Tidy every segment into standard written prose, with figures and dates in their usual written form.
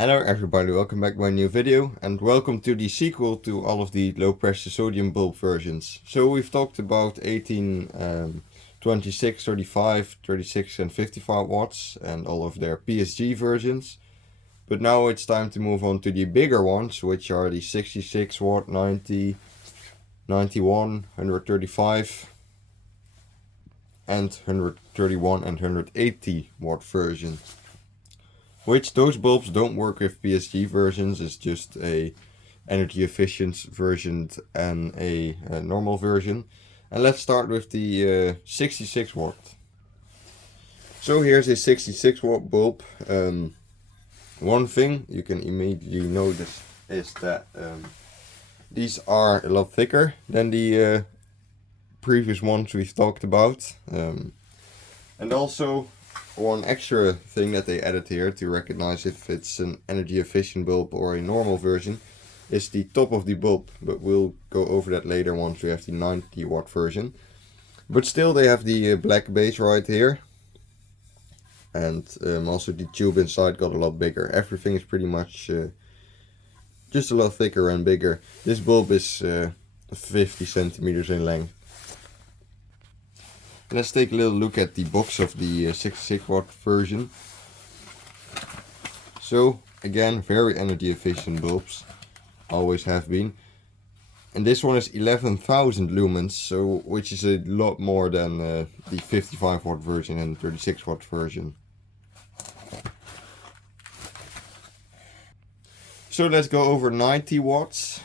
Hello everybody, welcome back to my new video and welcome to the sequel to all of the low pressure sodium bulb versions. So we've talked about 18, 26, 35, 36 and 55 watts and all of their PSG versions. But now it's time to move on to the bigger ones, which are the 66 watt, 90, 91, 135 and 131 and 180 watt version. Which those bulbs don't work with PSG versions, it's just a energy efficient version and a normal version. And let's start with the 66 watt. So here's a 66 watt bulb. One thing you can immediately notice is that these are a lot thicker than the previous ones we've talked about. And also one extra thing that they added here to recognize if it's an energy efficient bulb or a normal version is the top of the bulb, but we'll go over that later once we have the 90 watt version. But still they have the black base right here, and also the tube inside got a lot bigger. Everything is pretty much just a lot thicker and bigger. This bulb is 50 centimeters in length. Let's take a little look at the box of the 66 watt version. So again, very energy efficient bulbs, always have been. And this one is 11,000 lumens, so which is a lot more than the 55 watt version and 36 watt version. So let's go over 90 watts,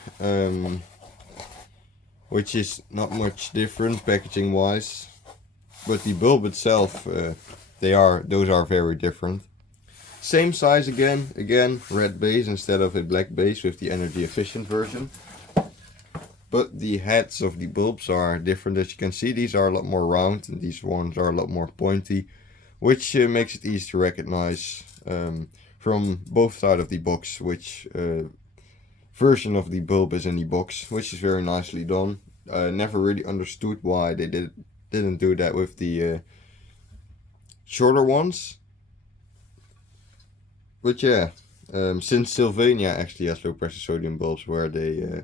which is not much different packaging wise. But the bulb itself, those are very different. Same size again, red base instead of a black base with the energy efficient version. But the heads of the bulbs are different, as you can see. These are a lot more round and these ones are a lot more pointy, which makes it easy to recognize from both sides of the box which version of the bulb is in the box, which is very nicely done. I never really understood why they didn't do that with the shorter ones, but yeah, since Sylvania actually has low pressure sodium bulbs where they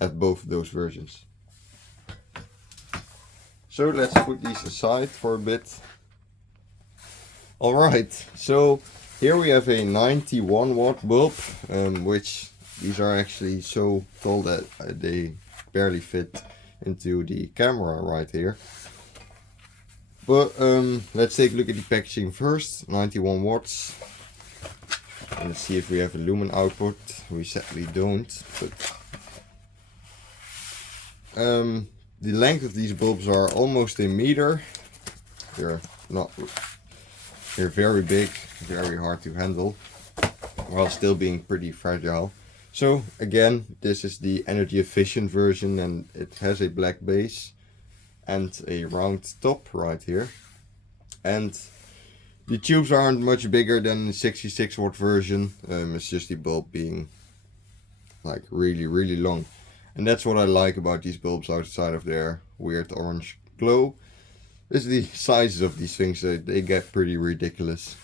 have both of those versions. So let's put these aside for a bit. Alright, so here we have a 91 watt bulb, which these are actually so tall that they barely fit into the camera right here. But let's take a look at the packaging first. 91 watts. Let's see if we have a lumen output. We sadly don't, but the length of these bulbs are almost a meter. They're very big, very hard to handle, while still being pretty fragile. So again, this is the energy efficient version and it has a black base and a round top right here. And the tubes aren't much bigger than the 66 watt version. It's just the bulb being like really long. And that's what I like about these bulbs outside of their weird orange glow. Is the sizes of these things, they get pretty ridiculous.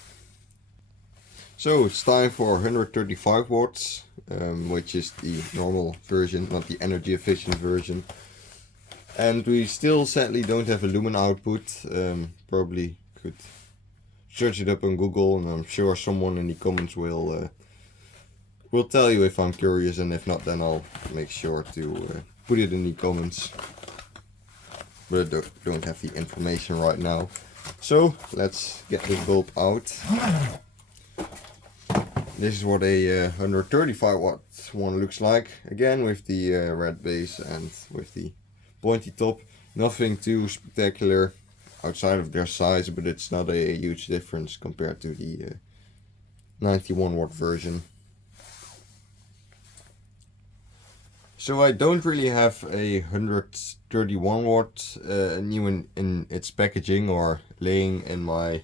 So it's time for 135 watts, which is the normal version, not the energy efficient version. And we still sadly don't have a lumen output. Probably could search it up on Google, and I'm sure someone in the comments will tell you if I'm curious, and if not, then I'll make sure to put it in the comments. But I don't have the information right now. So let's get this bulb out. This is what a 135 watt one looks like. Again with the red base and with the pointy top. Nothing too spectacular outside of their size, but it's not a huge difference compared to the 91 watt version. So I don't really have a 131 watt new in its packaging or laying in my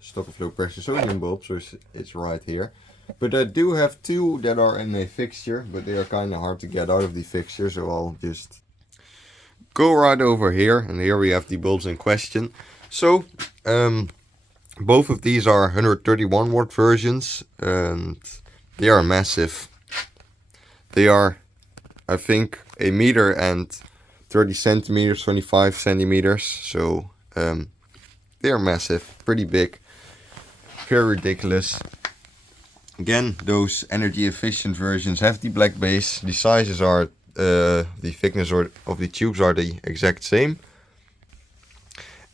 stock of low pressure sodium bulbs, so it's right here. But I do have two that are in a fixture, but they are kind of hard to get out of the fixture, so I'll just go right over here, and here we have the bulbs in question. So Both of these are 131 watt versions, and they are massive. They are, I think, 1 meter and 30 centimeters, 25 centimeters. So they are massive, pretty big, very ridiculous. Again, those energy efficient versions have the black base. The sizes are, the thickness of the tubes are the exact same.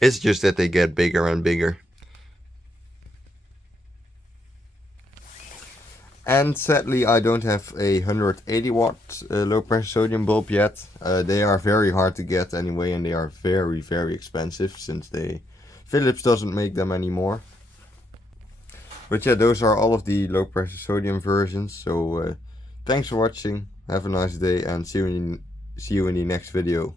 It's just that they get bigger and bigger. And sadly, I don't have a 180 watt low pressure sodium bulb yet. They are very hard to get anyway, and they are very, very expensive since Philips doesn't make them anymore. But yeah, those are all of the low pressure sodium versions. So thanks for watching. Have a nice day, and see you in the next video.